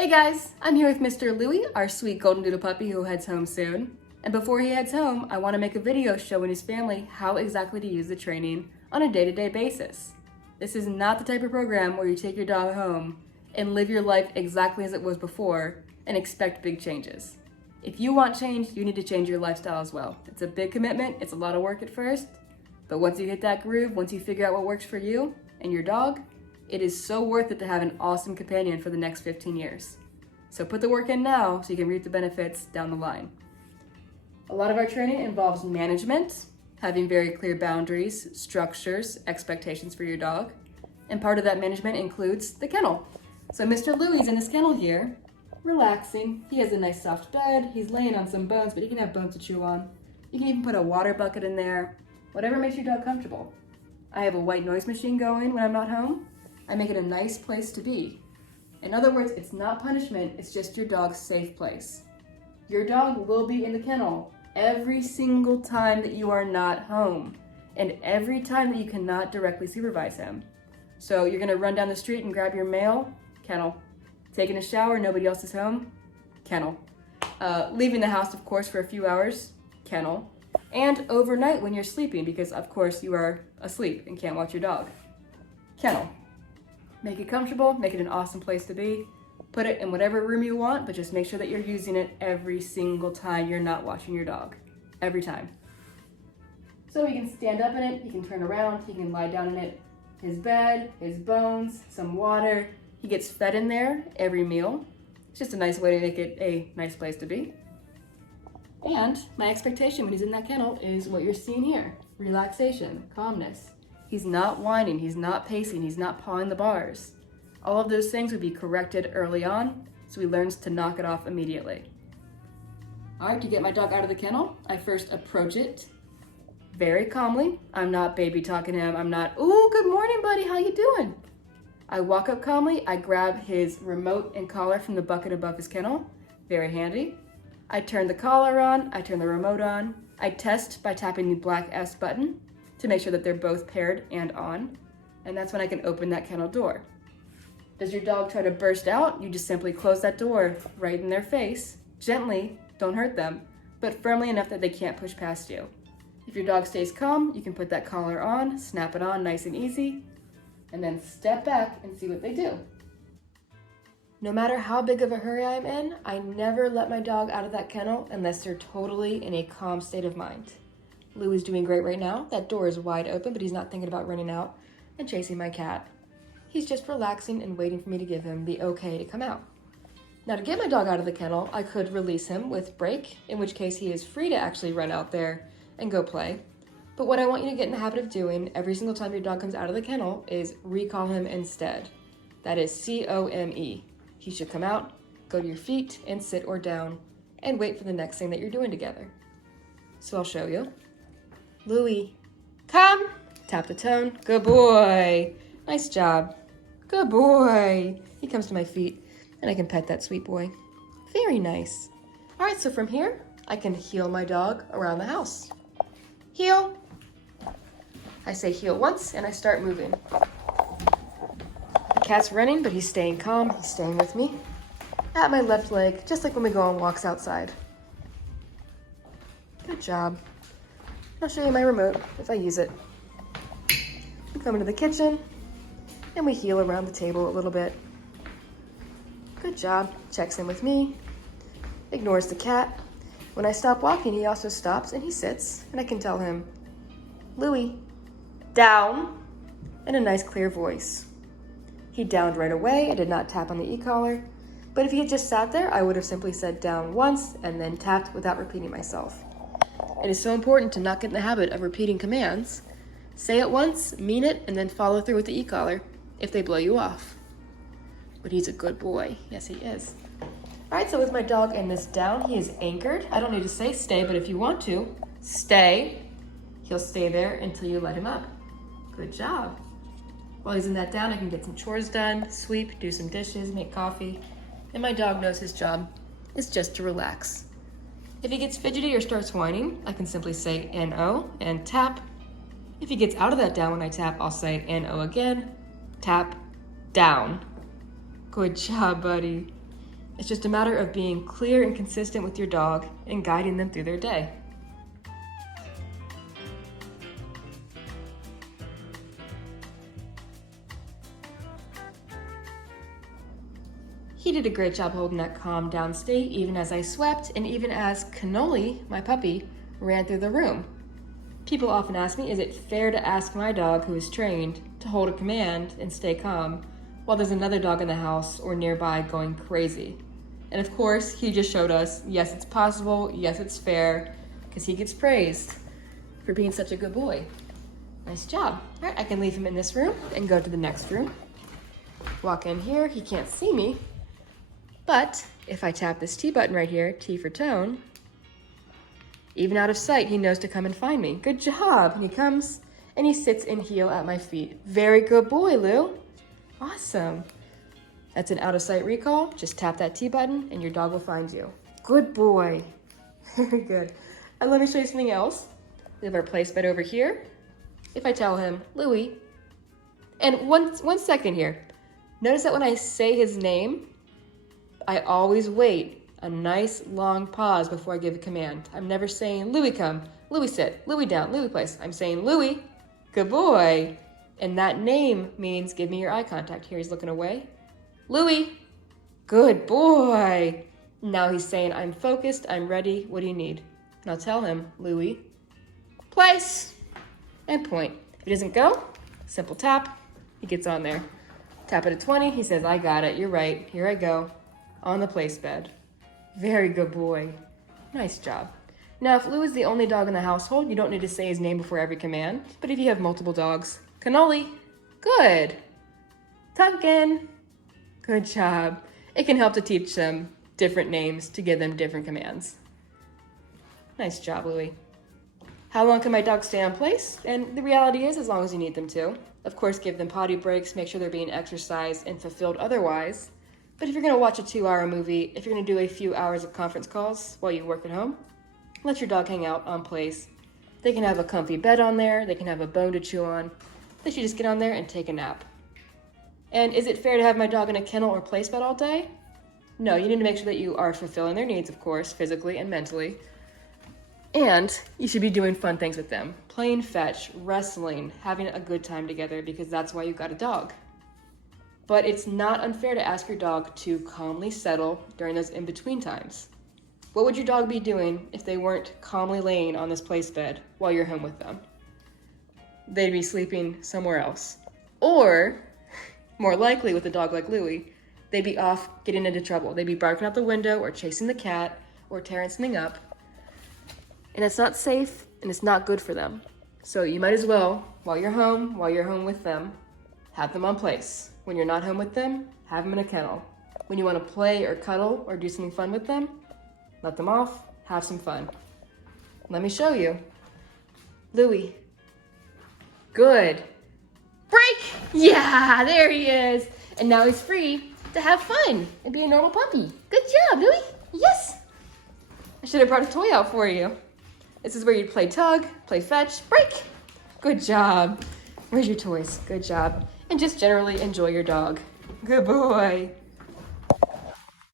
Hey guys, I'm here with Mr. Louie, our sweet golden doodle puppy who heads home soon. And before he heads home, I want to make a video showing his family how exactly to use the training on a day-to-day basis. This is not the type of program where you take your dog home and live your life exactly as it was before and expect big changes. If you want change, you need to change your lifestyle as well. It's a big commitment, it's a lot of work at first, but once you hit that groove, once you figure out what works for you and your dog, it is so worth it to have an awesome companion for the next 15 years. So put the work in now so you can reap the benefits down the line. A lot of our training involves management, having very clear boundaries, structures, expectations for your dog. And part of that management includes the kennel. So Mr. Louie's in his kennel here, relaxing. He has a nice soft bed. He's laying on some bones, but he can have bones to chew on. You can even put a water bucket in there, whatever makes your dog comfortable. I have a white noise machine going when I'm not home. I make it a nice place to be. In other words, it's not punishment, it's just your dog's safe place. Your dog will be in the kennel every single time that you are not home, and every time that you cannot directly supervise him. So you're gonna run down the street and grab your mail, kennel. Taking a shower, nobody else is home, kennel. Leaving the house, of course, for a few hours, kennel. And overnight when you're sleeping, because of course you are asleep and can't watch your dog, kennel. Make it comfortable, make it an awesome place to be. Put it in whatever room you want, but just make sure that you're using it every single time you're not watching your dog. Every time. So he can stand up in it, he can turn around, he can lie down in it. His bed, his bones, some water. He gets fed in there every meal. It's just a nice way to make it a nice place to be. And my expectation when he's in that kennel is what you're seeing here. Relaxation, calmness. He's not whining, he's not pacing, he's not pawing the bars. All of those things would be corrected early on, so he learns to knock it off immediately. All right, to get my dog out of the kennel, I first approach it very calmly. I'm not baby talking him, I'm not, ooh, good morning, buddy, how you doing? I walk up calmly, I grab his remote and collar from the bucket above his kennel, very handy. I turn the collar on, I turn the remote on. I test by tapping the black S button to make sure that they're both paired and on. And that's when I can open that kennel door. Does your dog try to burst out? You just simply close that door right in their face, gently, don't hurt them, but firmly enough that they can't push past you. If your dog stays calm, you can put that collar on, snap it on nice and easy, and then step back and see what they do. No matter how big of a hurry I'm in, I never let my dog out of that kennel unless they're totally in a calm state of mind. Louie's doing great right now. That door is wide open, but he's not thinking about running out and chasing my cat. He's just relaxing and waiting for me to give him the okay to come out. Now, to get my dog out of the kennel, I could release him with break, in which case he is free to actually run out there and go play. But what I want you to get in the habit of doing every single time your dog comes out of the kennel is recall him instead. That is C-O-M-E. He should come out, go to your feet, and sit or down, and wait for the next thing that you're doing together. So I'll show you. Louie, come. Tap the tone. Good boy. Nice job. Good boy. He comes to my feet, and I can pet that sweet boy. Very nice. All right, so from here, I can heel my dog around the house. Heel. I say heel once, and I start moving. The cat's running, but he's staying calm. He's staying with me. At my left leg, just like when we go on walks outside. Good job. I'll show you my remote if I use it. We come into the kitchen and we heel around the table a little bit. Good job. Checks in with me. Ignores the cat. When I stop walking, he also stops and he sits, and I can tell him, Louie, down, in a nice clear voice. He downed right away. I did not tap on the e-collar, but if he had just sat there, I would have simply said down once and then tapped without repeating myself. It is so important to not get in the habit of repeating commands. Say it once, mean it, and then follow through with the e-collar if they blow you off. But he's a good boy. Yes, he is. All right, so with my dog in this down, he is anchored. I don't need to say stay, but if you want to, stay. He'll stay there until you let him up. Good job. While he's in that down, I can get some chores done, sweep, do some dishes, make coffee, and my dog knows his job is just to relax. If he gets fidgety or starts whining, I can simply say N-O and tap. If he gets out of that down when I tap, I'll say N-O again, tap, down. Good job, buddy. It's just a matter of being clear and consistent with your dog and guiding them through their day. He did a great job holding that calm down state even as I swept and even as Cannoli, my puppy, ran through the room. People often ask me, is it fair to ask my dog who is trained to hold a command and stay calm while there's another dog in the house or nearby going crazy? And of course, he just showed us, yes, it's possible, yes, it's fair, because he gets praised for being such a good boy. Nice job. All right, I can leave him in this room and go to the next room. Walk in here, he can't see me, but if I tap this T button right here, T for tone, even out of sight, he knows to come and find me. Good job. And he comes and he sits in heel at my feet. Very good boy, Lou. Awesome. That's an out of sight recall. Just tap that T button and your dog will find you. Good boy. Very good. And let me show you something else. We have our place bed over here. If I tell him, Louie, and one second here. Notice that when I say his name, I always wait a nice long pause before I give a command. I'm never saying, Louie come, Louie sit, Louie down, Louie place. I'm saying, Louie, good boy. And that name means give me your eye contact. Here he's looking away. Louie, good boy. Now he's saying, I'm focused, I'm ready, what do you need? And I'll tell him, Louie, place, and point. If he doesn't go, simple tap, he gets on there. Tap it at 20, he says, I got it, you're right, here I go, on the place bed. Very good boy. Nice job. Now, if Lou is the only dog in the household, you don't need to say his name before every command. But if you have multiple dogs, Cannoli, good. Pumpkin, good job. It can help to teach them different names to give them different commands. Nice job, Louie. How long can my dogs stay on place? And the reality is, as long as you need them to. Of course, give them potty breaks, make sure they're being exercised and fulfilled otherwise. But if you're going to watch a 2-hour movie, if you're going to do a few hours of conference calls while you work at home, let your dog hang out on place. They can have a comfy bed on there. They can have a bone to chew on. They should just get on there and take a nap. And is it fair to have my dog in a kennel or place bed all day? No, you need to make sure that you are fulfilling their needs, of course, physically and mentally. And you should be doing fun things with them. Playing fetch, wrestling, having a good time together, because that's why you got a dog. But it's not unfair to ask your dog to calmly settle during those in-between times. What would your dog be doing if they weren't calmly laying on this place bed while you're home with them? They'd be sleeping somewhere else. Or, more likely with a dog like Louie, they'd be off getting into trouble. They'd be barking out the window or chasing the cat or tearing something up. And it's not safe and it's not good for them. So you might as well, while you're home with them, have them on place. When you're not home with them, have them in a kennel. When you want to play or cuddle or do something fun with them, let them off, have some fun. Let me show you. Louie. Good. Break! Yeah, there he is. And now he's free to have fun and be a normal puppy. Good job, Louie. Yes. I should have brought a toy out for you. This is where you'd play tug, play fetch, break. Good job. Where's your toys? Good job. And just generally enjoy your dog. Good boy.